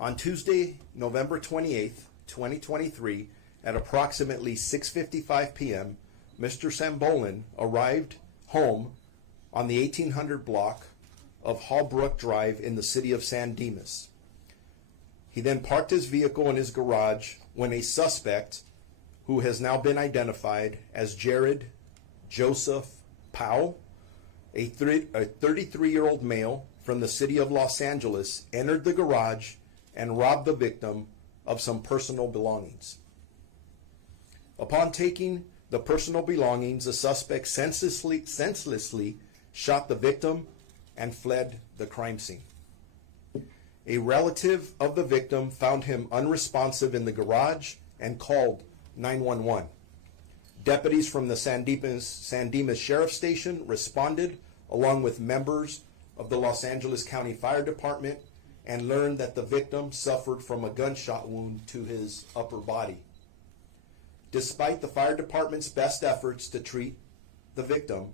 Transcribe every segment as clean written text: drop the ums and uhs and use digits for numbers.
On Tuesday, November 28th, 2023, at approximately 6:55 p.m., Mr. Sambolin arrived home on the 1800 block of Hallbrook Drive in the city of San Dimas. He then parked his vehicle in his garage when a suspect, who has now been identified as Jared Joseph Powell, a 33-year-old male from the city of Los Angeles, entered the garage and robbed the victim of some personal belongings. Upon taking the personal belongings, the suspect senselessly shot the victim and fled the crime scene. A relative of the victim found him unresponsive in the garage and called 911. Deputies from the San Dimas Sheriff's Station responded along with members of the Los Angeles County Fire Department and learned that the victim suffered from a gunshot wound to his upper body. Despite the fire department's best efforts to treat the victim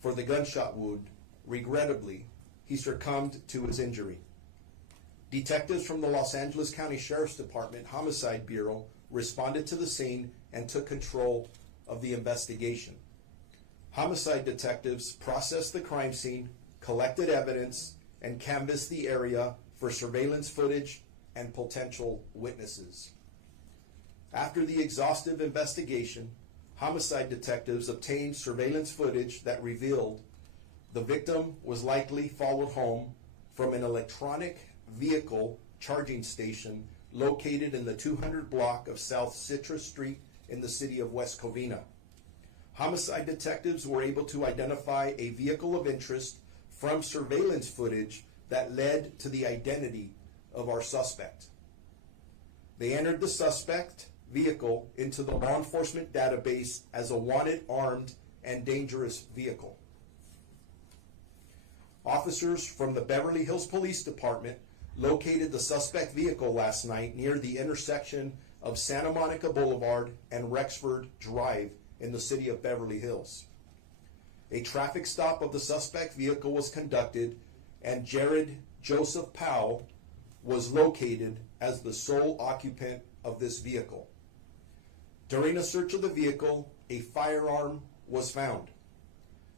for the gunshot wound, regrettably, he succumbed to his injury. Detectives from the Los Angeles County Sheriff's Department Homicide Bureau responded to the scene and took control of the investigation. Homicide detectives processed the crime scene, collected evidence, and canvassed the area for surveillance footage and potential witnesses. After the exhaustive investigation, homicide detectives obtained surveillance footage that revealed the victim was likely followed home from an electronic vehicle charging station located in the 200 block of South Citrus Street in the city of West Covina. Homicide detectives were able to identify a vehicle of interest from surveillance footage that led to the identity of our suspect. They entered the suspect vehicle into the law enforcement database as a wanted, armed, and dangerous vehicle. Officers from the Beverly Hills Police Department located the suspect vehicle last night near the intersection of Santa Monica Boulevard and Rexford Drive in the city of Beverly Hills. A traffic stop of the suspect vehicle was conducted, and Jared Joseph Powell was located as the sole occupant of this vehicle. During a search of the vehicle, a firearm was found.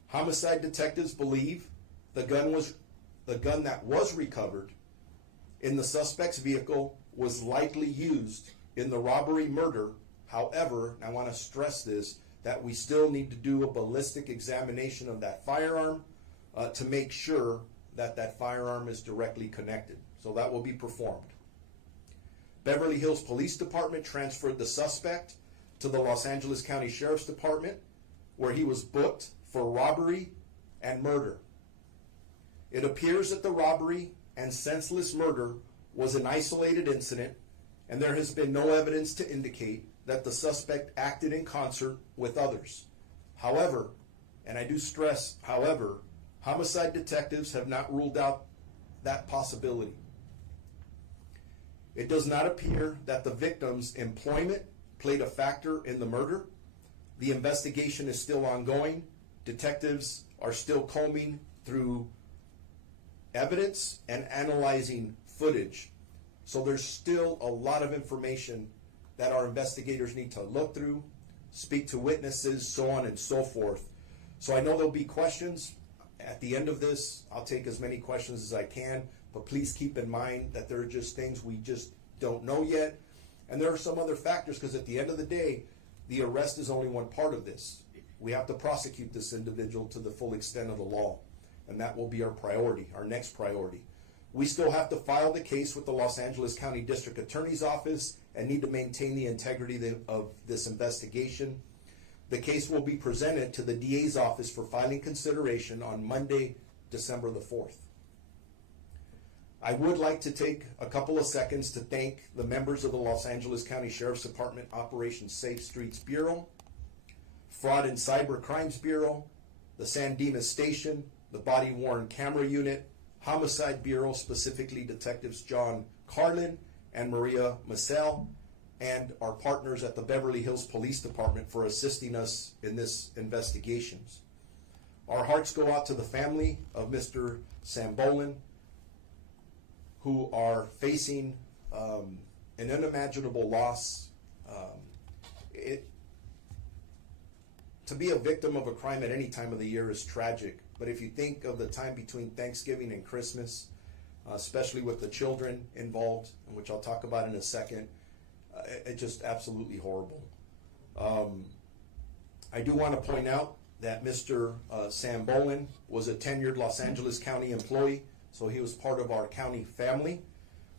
Homicide detectives believe the gun that was recovered in the suspect's vehicle was likely used in the robbery murder. However, I want to stress this, that we still need to do a ballistic examination of that firearm to make sure that that firearm is directly connected. So that will be performed. Beverly Hills Police Department transferred the suspect to the Los Angeles County Sheriff's Department, where he was booked for robbery and murder. It appears that the robbery and senseless murder was an isolated incident, and there has been no evidence to indicate that the suspect acted in concert with others. However, and I do stress, however, homicide detectives have not ruled out that possibility. It does not appear that the victim's employment played a factor in the murder. The investigation is still ongoing. Detectives are still combing through evidence and analyzing footage. So there's still a lot of information that our investigators need to look through, speak to witnesses, so on and so forth. So I know there'll be questions. At the end of this, I'll take as many questions as I can, but please keep in mind that there are just things we just don't know yet. And there are some other factors, because at the end of the day, the arrest is only one part of this. We have to prosecute this individual to the full extent of the law, and that will be our priority, our next priority. We still have to file the case with the Los Angeles County District Attorney's Office and need to maintain the integrity of this investigation. The case will be presented to the DA's office for filing consideration on Monday, December the 4th. I would like to take a couple of seconds to thank the members of the Los Angeles County Sheriff's Department Operation Safe Streets Bureau, Fraud and Cyber Crimes Bureau, the San Dimas Station, the Body Worn Camera Unit, Homicide Bureau, specifically Detectives John Carlin and Maria Massel, and our partners at the Beverly Hills Police Department for assisting us in this investigations. Our hearts go out to the family of Mr. Sambolin, who are facing an unimaginable loss. To be a victim of a crime at any time of the year is tragic, but if you think of the time between Thanksgiving and Christmas, especially with the children involved, which I'll talk about in a second, it's just absolutely horrible. I do want to point out that Mr. Sam Bolin was a tenured Los Angeles County employee, so he was part of our county family,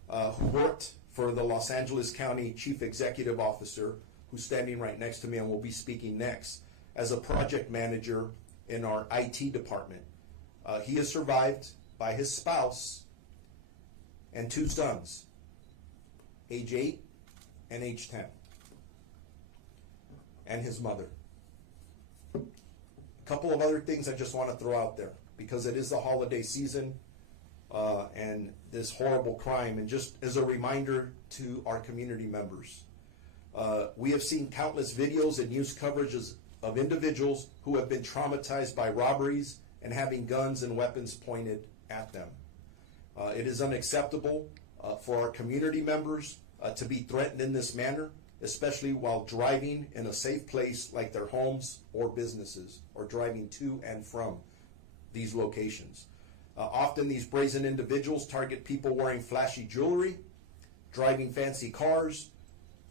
who worked for the Los Angeles County Chief Executive Officer, who's standing right next to me and will be speaking next, as a project manager in our IT department. He is survived by his spouse and 2 sons, age 8 and age 10, and his mother. A couple of other things I just want to throw out there, because it is the holiday season and this horrible crime, and just as a reminder to our community members. We have seen countless videos and news coverages of individuals who have been traumatized by robberies and having guns and weapons pointed at them. It is unacceptable for our community members to be threatened in this manner, especially while driving in a safe place like their homes or businesses, or driving to and from these locations. Often these brazen individuals target people wearing flashy jewelry, driving fancy cars,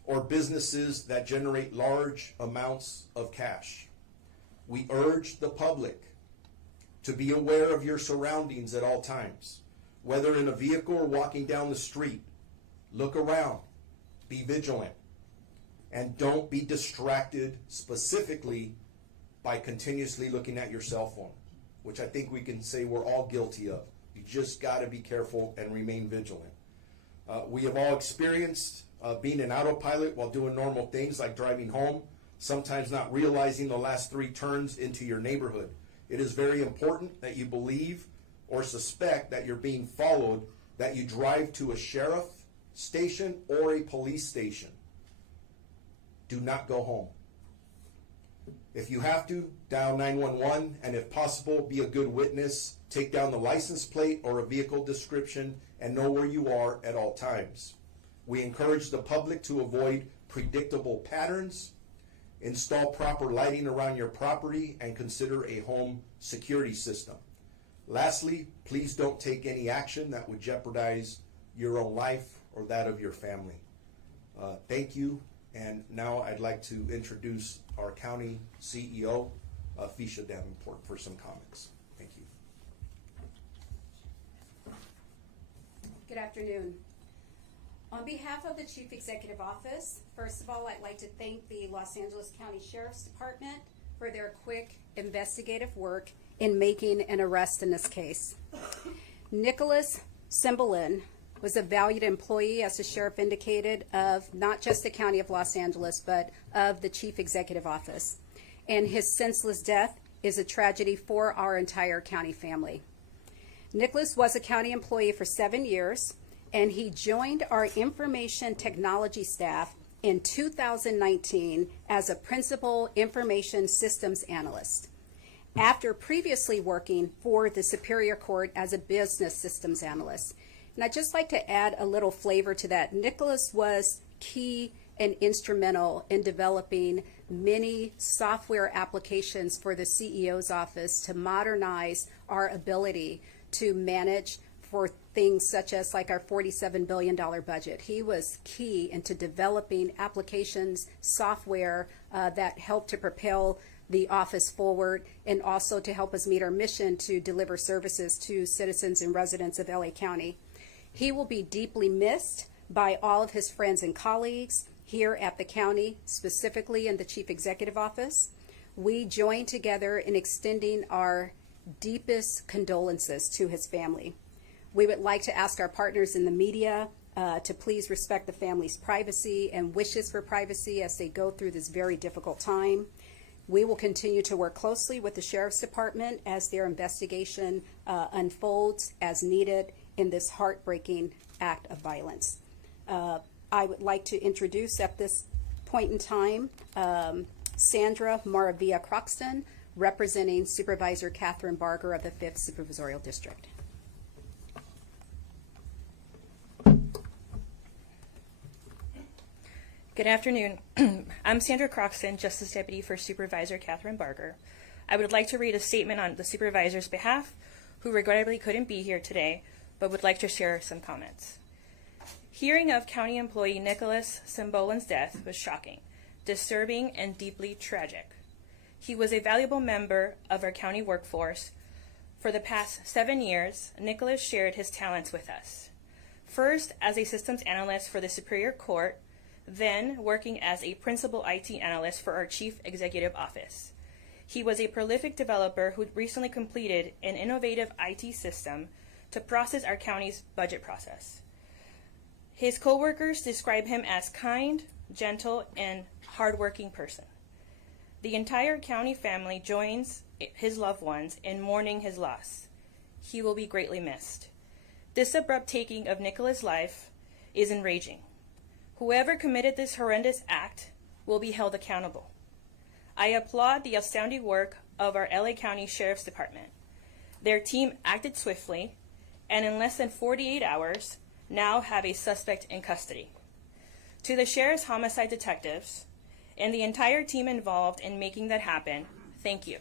or businesses that generate large amounts of cash. We urge the public to be aware of your surroundings at all times. Whether in a vehicle or walking down the street, look around, be vigilant, and don't be distracted specifically by continuously looking at your cell phone, which I think we can say we're all guilty of. You just got to be careful and remain vigilant. We have all experienced being an autopilot while doing normal things like driving home, sometimes not realizing the last 3 turns into your neighborhood. It is very important that you believe or suspect that you're being followed, that you drive to a sheriff station or a police station. Do not go home. If you have to, dial 911, and if possible, be a good witness. Take down the license plate or a vehicle description and know where you are at all times. We encourage the public to avoid predictable patterns, install proper lighting around your property, and consider a home security system. Lastly, please don't take any action that would jeopardize your own life or that of your family. Thank you, and now I'd like to introduce our county CEO, Fisha Davenport, for some comments. Thank you. Good afternoon. On behalf of the Chief Executive Office, first of all, I'd like to thank the Los Angeles County Sheriff's Department for their quick investigative work in making an arrest in this case. Nicholas Cymbalin was a valued employee, as the sheriff indicated, of not just the County of Los Angeles, but of the Chief Executive Office. And his senseless death is a tragedy for our entire county family. Nicholas was a county employee for 7 years, and he joined our information technology staff in 2019 as a principal information systems analyst, after previously working for the Superior Court as a business systems analyst. And I'd just like to add a little flavor to that. Nicholas was key and instrumental in developing many software applications for the CEO's office to modernize our ability to manage for things such as like our $47 billion budget. He was key into developing applications, software that helped to propel the office forward, and also to help us meet our mission to deliver services to citizens and residents of LA County. He will be deeply missed by all of his friends and colleagues here at the county, specifically in the Chief Executive Office. We join together in extending our deepest condolences to his family. We would like to ask our partners in the media to please respect the family's privacy and wishes for privacy as they go through this very difficult time. We will continue to work closely with the Sheriff's Department as their investigation unfolds as needed in this heartbreaking act of violence. I would like to introduce at this point in time Sandra Maravilla Croxton, representing Supervisor Catherine Barger of the 5th Supervisorial District. Good afternoon. I'm Sandra Croxton, Justice Deputy for Supervisor Catherine Barker. I would like to read a statement on the supervisor's behalf, who regrettably couldn't be here today, but would like to share some comments. Hearing of County employee Nicholas Sembolin's death was shocking, disturbing, and deeply tragic. He was a valuable member of our county workforce. For the past 7 years, Nicholas shared his talents with us. First, as a systems analyst for the Superior Court, then working as a principal IT analyst for our Chief Executive Office. He was a prolific developer who recently completed an innovative IT system to process our county's budget process. His coworkers describe him as kind, gentle, and hardworking person. The entire county family joins his loved ones in mourning his loss. He will be greatly missed. This abrupt taking of Nicola's life is enraging. Whoever committed this horrendous act will be held accountable. I applaud the outstanding work of our LA County Sheriff's Department. Their team acted swiftly, and in less than 48 hours, now have a suspect in custody. To the Sheriff's homicide detectives and the entire team involved in making that happen, thank you.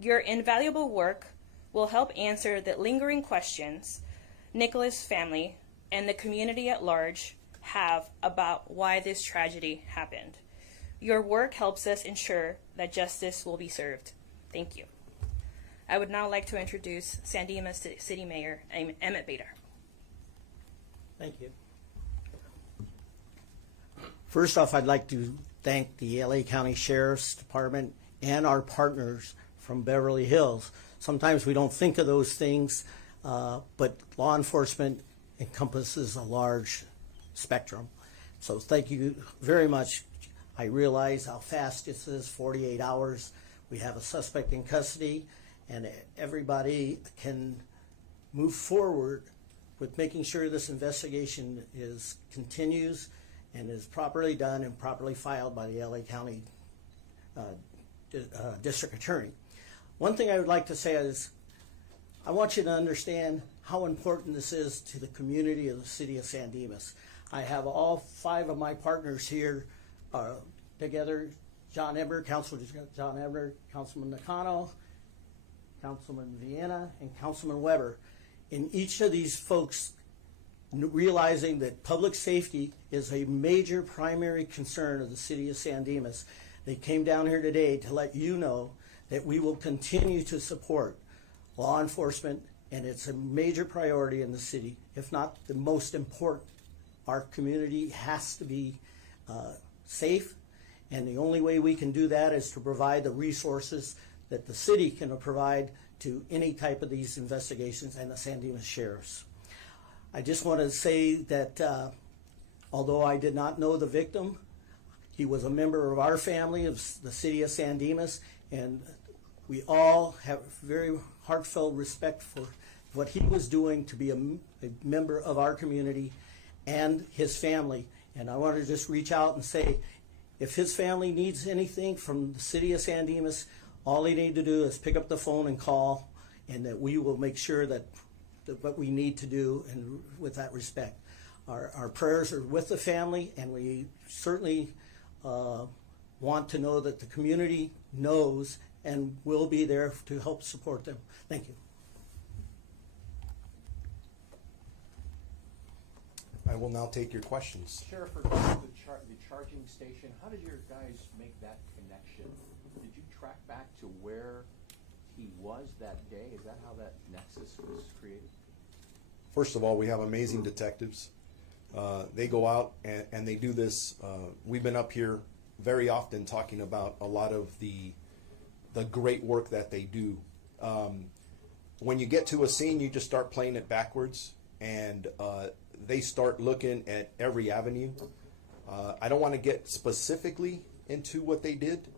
Your invaluable work will help answer the lingering questions Nicola's family and the community at large have about why this tragedy happened. Your work helps us ensure that justice will be served. Thank you. I would now like to introduce San Dimas City Mayor Emmett Bader. Thank you. First off, I'd like to thank the LA County Sheriff's Department and our partners from Beverly Hills. Sometimes we don't think of those things, but law enforcement encompasses a large spectrum. So thank you very much. I realize how fast this is, 48 hours. We have a suspect in custody, and everybody can move forward with making sure this investigation continues and is properly done and properly filed by the LA County District Attorney. One thing I would like to say is I want you to understand how important this is to the community of the city of San Dimas. I have all 5 of my partners here together, Councilman John Ebner, Councilman Nakano, Councilman Vienna, and Councilman Weber. In each of these folks realizing that public safety is a major primary concern of the city of San Dimas, they came down here today to let you know that we will continue to support law enforcement, and it's a major priority in the city, if not the most important. Our community has to be safe, and the only way we can do that is to provide the resources that the city can provide to any type of these investigations and the San Dimas sheriffs. I just want to say that although I did not know the victim, he was a member of our family of the city of San Dimas, and we all have very heartfelt respect for what he was doing to be a member of our community and his family. And I want to just reach out and say, if his family needs anything from the city of San Dimas, all they need to do is pick up the phone and call, and that we will make sure that what we need to do, and with that respect. Our prayers are with the family, and we certainly want to know that the community knows and will be there to help support them. Thank you. I will now take your questions. Sheriff, for the charging station, how did your guys make that connection? Did you track back to where he was that day? Is that how that nexus was created? First of all, we have amazing detectives. They go out and they do this. We've been up here very often talking about a lot of the great work that they do. When you get to a scene, you just start playing it backwards, and they start looking at every avenue. I don't want to get specifically into what they did.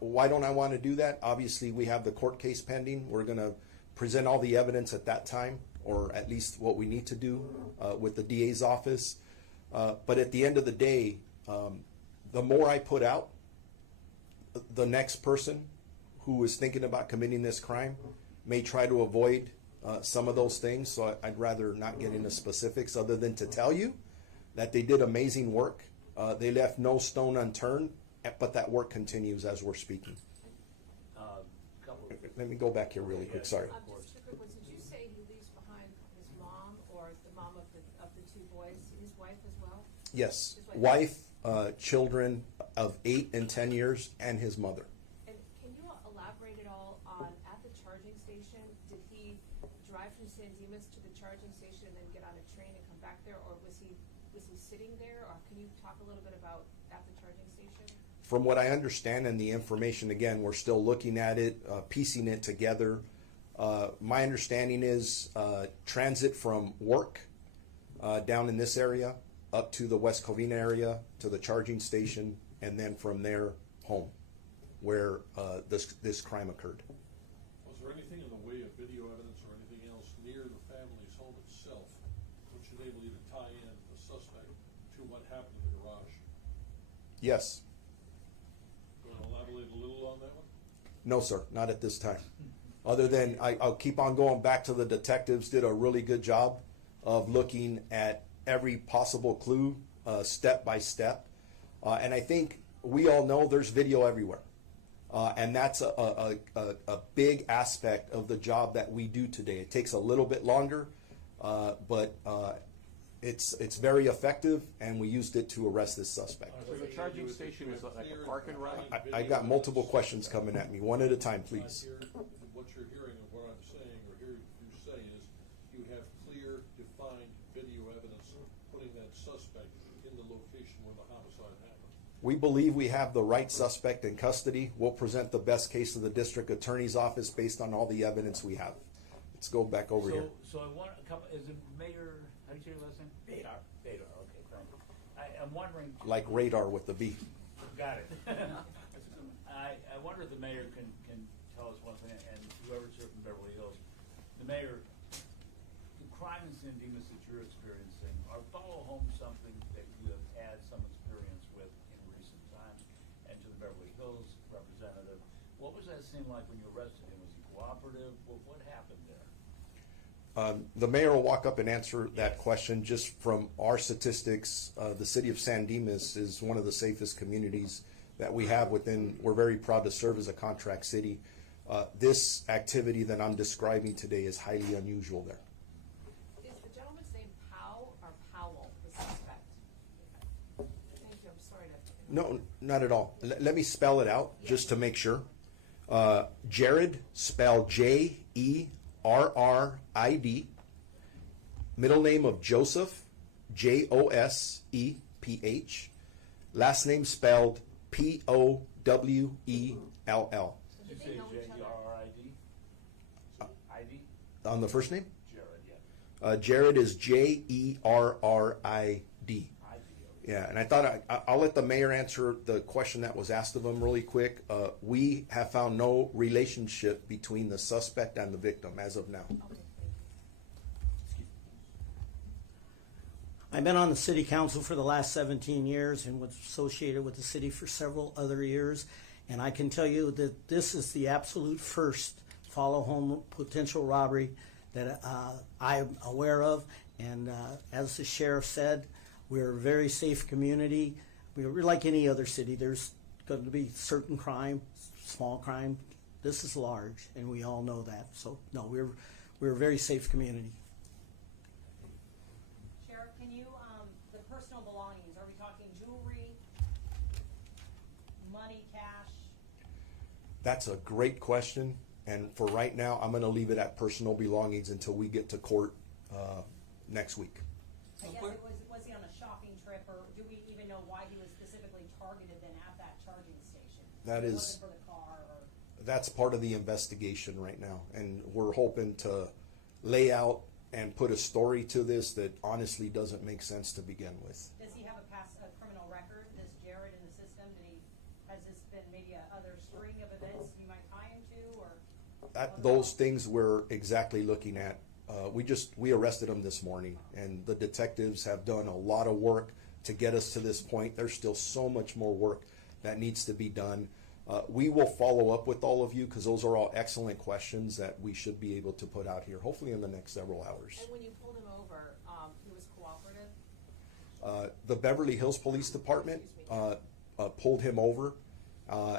Why don't I want to do that? Obviously, we have the court case pending. We're going to present all the evidence at that time, or at least what we need to do with the DA's office. But at the end of the day, the more I put out, the next person who is thinking about committing this crime may try to avoid some of those things. So I'd rather not get into specifics, other than to tell you that they did amazing work. They left no stone unturned, but that work continues as we're speaking. Couple Let me go back here really quick, sorry. Just two quick ones. Did you say he leaves behind his mom or the mom of the two boys, his wife as well? Yes, His wife. children of 8 and 10 years, and his mother. And can you elaborate at all on, at the charging station, did he drive from San Dimas to the charging station and then get on a train and come back there, or was he sitting there, or can you talk a little bit about at the charging station? From what I understand and the information, again, we're still looking at it, piecing it together. My understanding is transit from work down in this area up to the West Covina area to the charging station, and then from there home, where this crime occurred. Was there anything in the way of video evidence or anything else near the family's home itself which enabled you to tie in the suspect to what happened in the garage? Yes. You want to elaborate a little on that one? No, sir, not at this time. Other than, I'll keep on going back to the detectives did a really good job of looking at every possible clue, step by step. And I think we all know there's video everywhere. And that's a big aspect of the job that we do today. It takes a little bit longer, but it's very effective, and we used it to arrest this suspect. So the charging station is like a park and ride? I got multiple questions coming at me, one at a time, please. What you're hearing of what I'm saying, or hearing you say, is you have clear, defined video evidence putting that suspect in the location where the homicide happened. We believe we have the right suspect in custody. We'll present the best case to the district attorney's office based on all the evidence we have. Let's go back over here. So I want a couple, is it Mayor, how do you say your last name? Badar. Badar, okay, thank you. I'm wondering. Like radar with the V. Got it. I wonder if the mayor can tell us one thing, and whoever's here from Beverly Hills. The mayor, the crime in San Dimas that you're experiencing, are follow home something that you have had some experience with in recent times? And to the Beverly Hills representative, what was that scene like when you arrested him? Was he cooperative? What happened there? The mayor will walk up and answer that question. Just from our statistics, the city of San Dimas is one of the safest communities that we have within. We're very proud to serve as a contract city. This activity that I'm describing today is highly unusual there. Is the gentleman's name Powell or Powell, the suspect? Thank you, I'm sorry to. No, not at all. Let me spell it out just to make sure. Jared, spelled Jerrid. Middle name of Joseph, Joseph. Last name spelled Powell. Did you say Jerrid? ID? On the first name? Jared, yeah. Jared is Jerrid. ID, okay. Yeah, and I thought I'll let the mayor answer the question that was asked of him really quick. We have found no relationship between the suspect and the victim as of now. I've been on the city council for the last 17 years and was associated with the city for several other years. And I can tell you that this is the absolute first follow home potential robbery that I'm aware of. And as the sheriff said, we're a very safe community. We're like any other city. There's going to be certain crime, small crime. This is large, and we all know that. So no, we're a very safe community. Sheriff, can you, the personal belongings, are we talking jewelry, money, cash? That's a great question, and for right now, I'm going to leave it at personal belongings until we get to court next week. I guess was he on a shopping trip, or do we even know why he was specifically targeted then at that charging station? That It is- wasn't for the car, or? That's part of the investigation right now, and we're hoping to lay out and put a story to this that honestly doesn't make sense to begin with. Does he have a criminal record, this Jared in the system? Has this been maybe a other string of events you might tie him to, or? Those things we're exactly looking at. We arrested him this morning, and the detectives have done a lot of work to get us to this point. There's still so much more work that needs to be done. We will follow up with all of you because those are all excellent questions that we should be able to put out here, hopefully in the next several hours. And when you pulled him over, he was cooperative? The Beverly Hills Police Department pulled him over,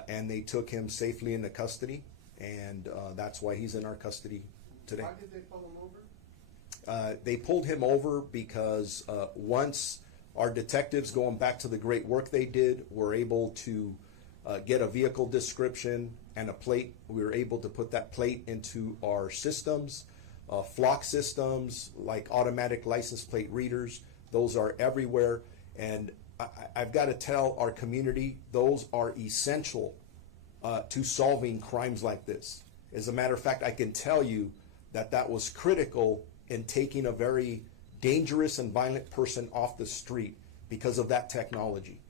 and they took him safely into custody, and that's why he's in our custody today. Why did they pull him over? They pulled him over because once our detectives, going back to the great work they did, were able to get a vehicle description and a plate. We were able to put that plate into our systems, flock systems, like automatic license plate readers. Those are everywhere. And I've got to tell our community, those are essential to solving crimes like this. As a matter of fact, I can tell you that that was critical in taking a very dangerous and violent person off the street because of that technology.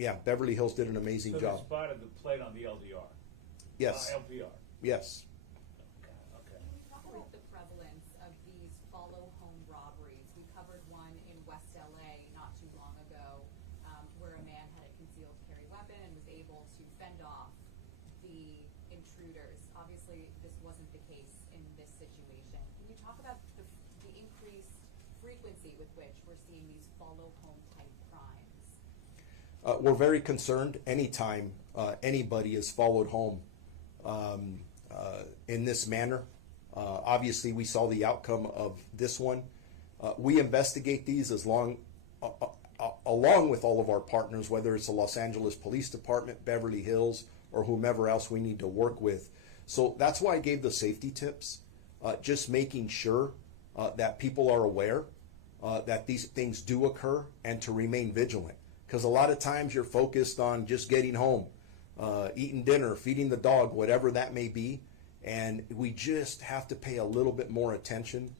Yeah, Beverly Hills did an amazing So job. they spotted the plate on the LDR? Yes. LPR? Yes. Okay. Can we talk about the prevalence of these follow home robberies? We covered one in West LA not too long ago, where a man had a concealed carry weapon and was able to fend off the intruders. Obviously, this wasn't the case in this situation. Can you talk about the increased frequency with which we're seeing these follow home type crimes? We're very concerned anytime anybody is followed home in this manner. Obviously, we saw the outcome of this one. We investigate these along with all of our partners, whether it's the Los Angeles Police Department, Beverly Hills, or whomever else we need to work with. So that's why I gave the safety tips, just making sure that people are aware that these things do occur and to remain vigilant. Because a lot of times you're focused on just getting home, eating dinner, feeding the dog, whatever that may be. And we just have to pay a little bit more attention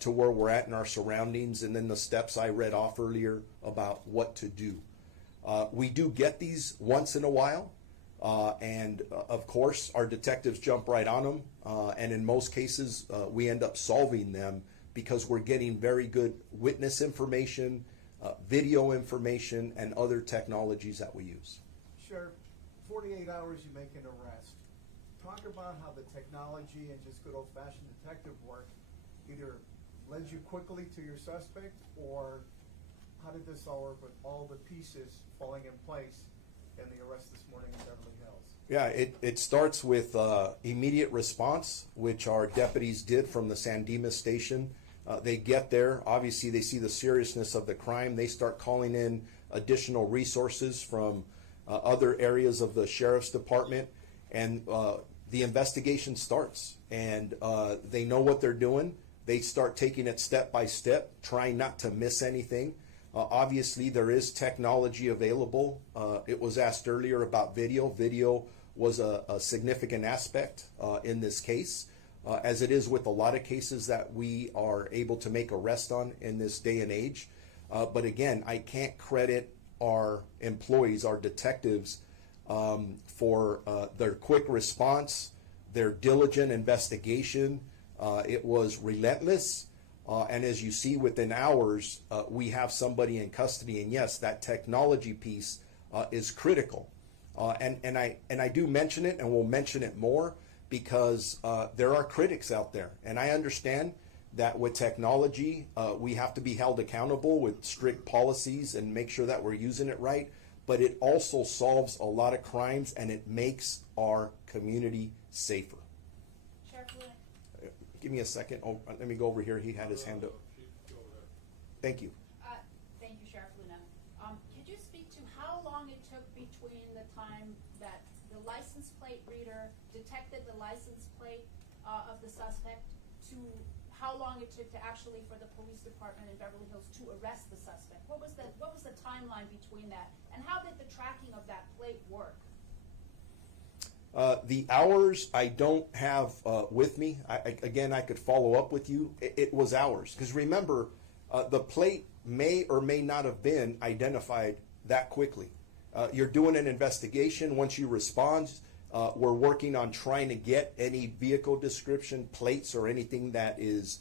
to where we're at in our surroundings, and then the steps I read off earlier about what to do. We do get these once in a while, and of course our detectives jump right on them, and in most cases we end up solving them because we're getting very good witness information, video information, and other technologies that we use. Sheriff, 48 hours you make an arrest. Talk about how the technology and just good old-fashioned detective work either led you quickly to your suspect, or how did this all work with all the pieces falling in place in the arrest this morning in Beverly Hills? Yeah, it starts with immediate response, which our deputies did from the San Dimas station. They get there, obviously they see the seriousness of the crime. They start calling in additional resources from other areas of the sheriff's department, and the investigation starts. And they know what they're doing. They start taking it step by step, trying not to miss anything. Obviously, there is technology available. It was asked earlier about video. Video was a significant aspect in this case, as it is with a lot of cases that we are able to make arrest on in this day and age. But again, I can't credit our employees, our detectives, for their quick response, their diligent investigation. It was relentless. And as you see, within hours, we have somebody in custody. And yes, that technology piece is critical. And I do mention it, and we'll mention it more, because there are critics out there. And I understand that with technology, we have to be held accountable with strict policies and make sure that we're using it right. But it also solves a lot of crimes, and it makes our community safer. Sheriff Luna. Give me a second. Oh, let me go over here. He had his hand up. Thank you. Thank you, Sheriff Luna. Could you speak to how long it took between the time that the license plate reader detected the license plate of the suspect to how long it took to actually for the police department in Beverly Hills to arrest the suspect? What was the timeline between that, and how did the tracking of that plate work? The hours I don't have with me. Again, I could follow up with you. It was hours, because remember, the plate may or may not have been identified that quickly. You're doing an investigation. Once you respond, we're working on trying to get any vehicle description, plates, or anything that is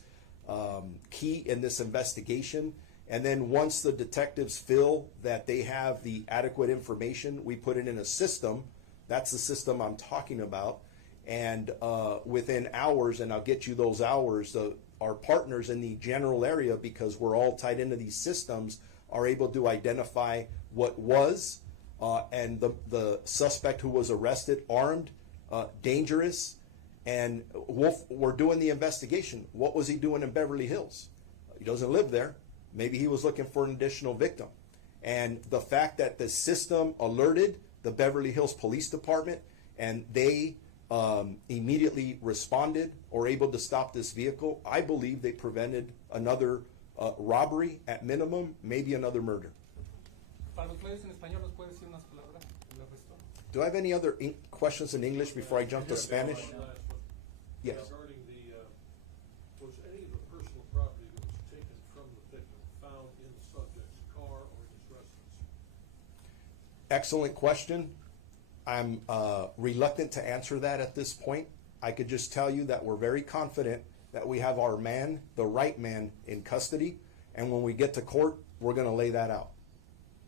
key in this investigation. And then once the detectives feel that they have the adequate information, we put it in a system. That's the system I'm talking about. And within hours, and I'll get you those hours, our partners in the general area, because we're all tied into these systems, are able to identify what was and the suspect who was arrested, armed, dangerous, and we're doing the investigation. What was he doing in Beverly Hills? He doesn't live there. Maybe he was looking for an additional victim. And the fact that the system alerted the Beverly Hills Police Department and they immediately responded or able to stop this vehicle, I believe they prevented another robbery at minimum, maybe another murder. Para los medios en español, ¿nos puede decir unas palabras en el resto? Do I have any other questions in English before I jump to Spanish? Yes. Regarding was any of the personal property that was taken from the victim found in the subject's car or his residence? Excellent question. I'm reluctant to answer that at this point. I could just tell you that we're very confident that we have our man, the right man, in custody, and when we get to court, we're going to lay that out.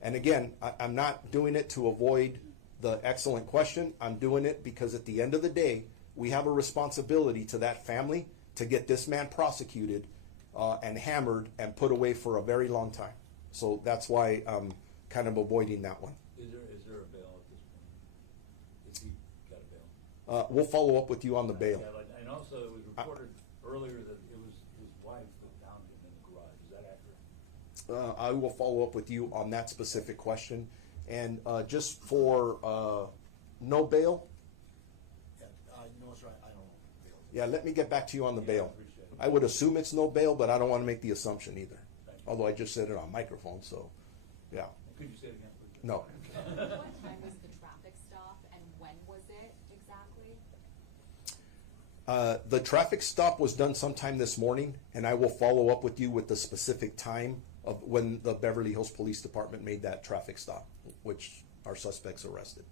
And again, I'm not doing it to avoid the excellent question. I'm doing it because at the end of the day, we have a responsibility to that family to get this man prosecuted and hammered and put away for a very long time. So that's why I'm kind of avoiding that one. Is there a bail at this point? Has he got a bail? We'll follow up with you on the bail. Yeah, and also it was reported earlier that it was his wife that found him in the garage. Is that accurate? I will follow up with you on that specific question. And just for no bail, No, it's right. I don't know. yeah, let me get back to you on the Yeah, bail. I appreciate it. I would assume it's no bail, but I don't want to make the assumption either. Although I just said it on microphone, so yeah. Could you say it again, please? No. What time was the traffic stop and when was it exactly? The traffic stop was done sometime this morning, and I will follow up with you with the specific time of when the Beverly Hills Police Department made that traffic stop, which our suspects arrested.